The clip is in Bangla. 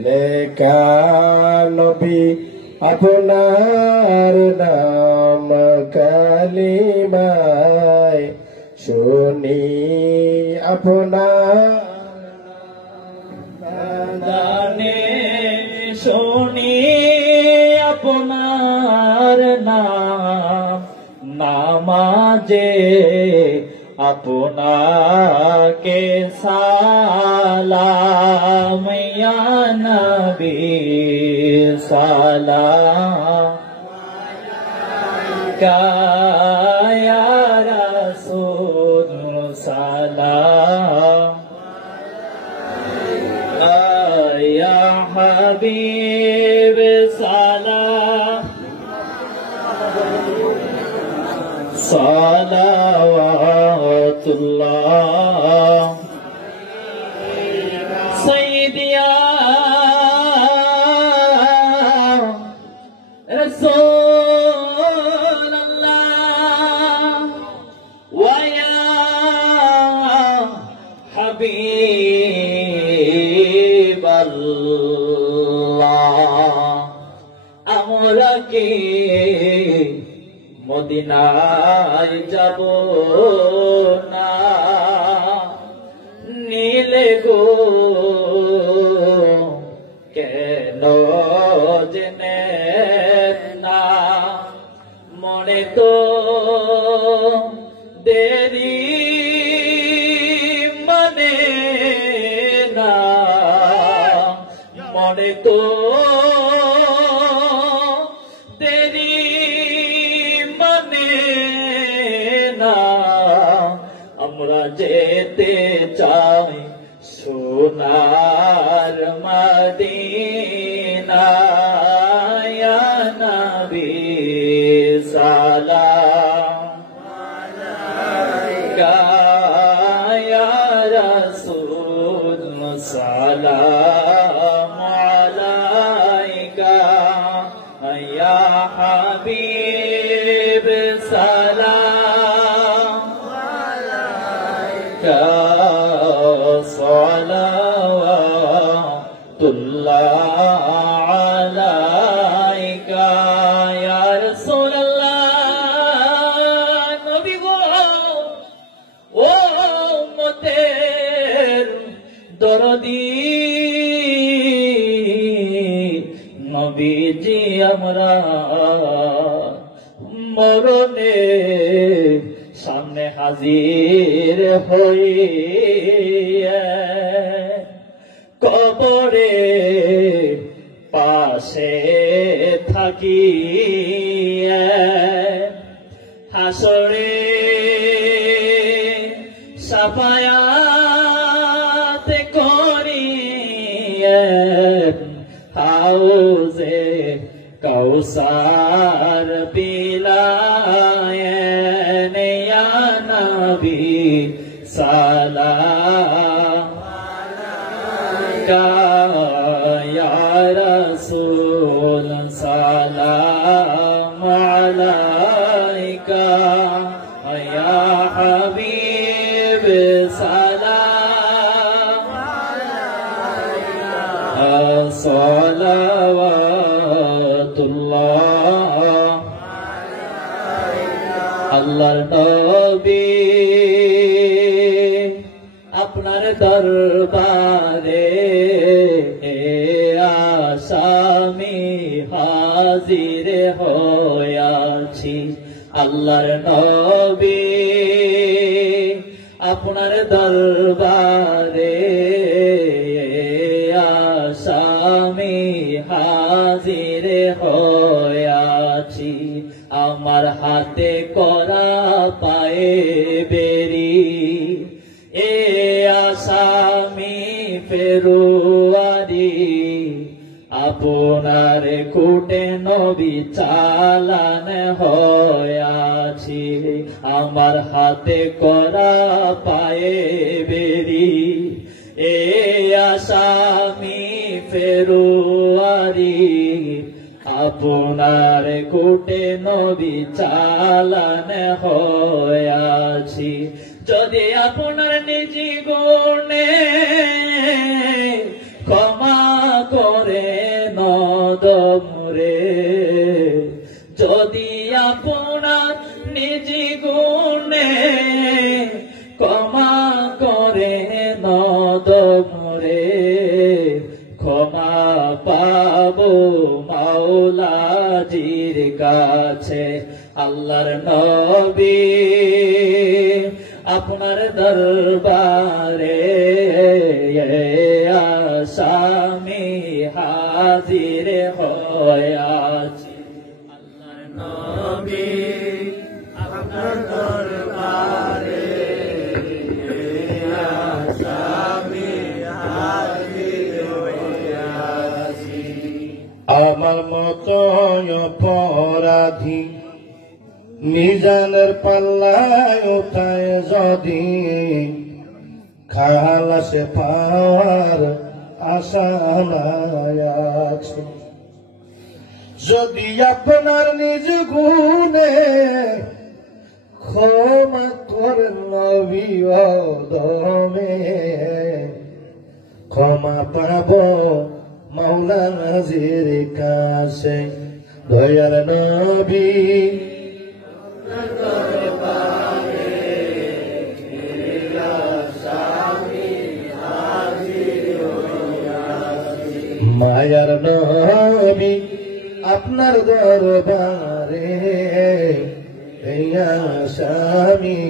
লেখা নবী আপনার নাম কালিমায় শুনি আপনার দানে শুনি আপনার নাম নামাজে আপনাকে সালাম ইয়া নবী সালাম ইয়া রাসূল সালাম ইয়া হাবিব সালাম সালাওয়াতুল্লাহ সাইয়্যিদিয়া রাসূলুল্লাহ ওয়া ইয়া হাবিবাল্লাহ আমরা কি মদিনায় যাব না নীলে গো কেন জেনে না মনে তো দেরি মানে না মনে তো আমরা যেতে চাই সোনার মদিনা ইয়া নবী সালাম আলাইকা ইয়া রাসূল সালাম আলাইকা ইয়া হাবিব সালাম সালাওয়াতুল্লাহ আলাইকা ইয়া রাসূলুল্লাহ নবী গো ও উম্মতের দরদি নবীজি আমরা মরণে সামনে হাজির হইয়া কবরে পাশে থাকি হাসরে সাফায়াত করি হাউজে কাউসার পিলায়েন ইয়া নবী সালাম আলাইকা ইয়া রাসূল সালাম আলাইকা ইয়া হাবিব সালাম আলাইকা সালাওয়াতুল্লাহ আল্লাহর নবী আপনার দরবারে আসামি হাজির হইয়াছি আল্লাহর নবী আপনার দরবারে আসামি হাজির হইয়াছি আমার হাতে করা পায়ে বেরি এ আসামি ফেরুয়ারি আপনার কুটে নবী চালান হইয়াছি আমার হাতে করা পায়ে বেরি এ আসামি ফেরুয়ারি আপনার কুটে নবী চালান হইয়াছি যদি আপনার নিজ গুণে ক্ষমা করে নদমরে যদি আপনার নিজ গুণে ক্ষমা করে নদমরে ক্ষমা পাবো মাওলাজির কাছে আল্লাহর নবী আপনার দরবারে আসামি হাজির হয়াছি আল্লাহর নবী আপনার দরবারে আসামি হাজির হয়াছি আমার মতো অপরাধী মিজানের পাল্লায় ওঠায় যদি খালাসে পাওয়ার আশা আছে যদি আপনার নিজ গুণে ক্ষমা করেন নবী দমে ক্ষমা পাব মাওলা নাজির কাছে দয়ার নবী মায়ার নবী আপনার দরবারে স্বামী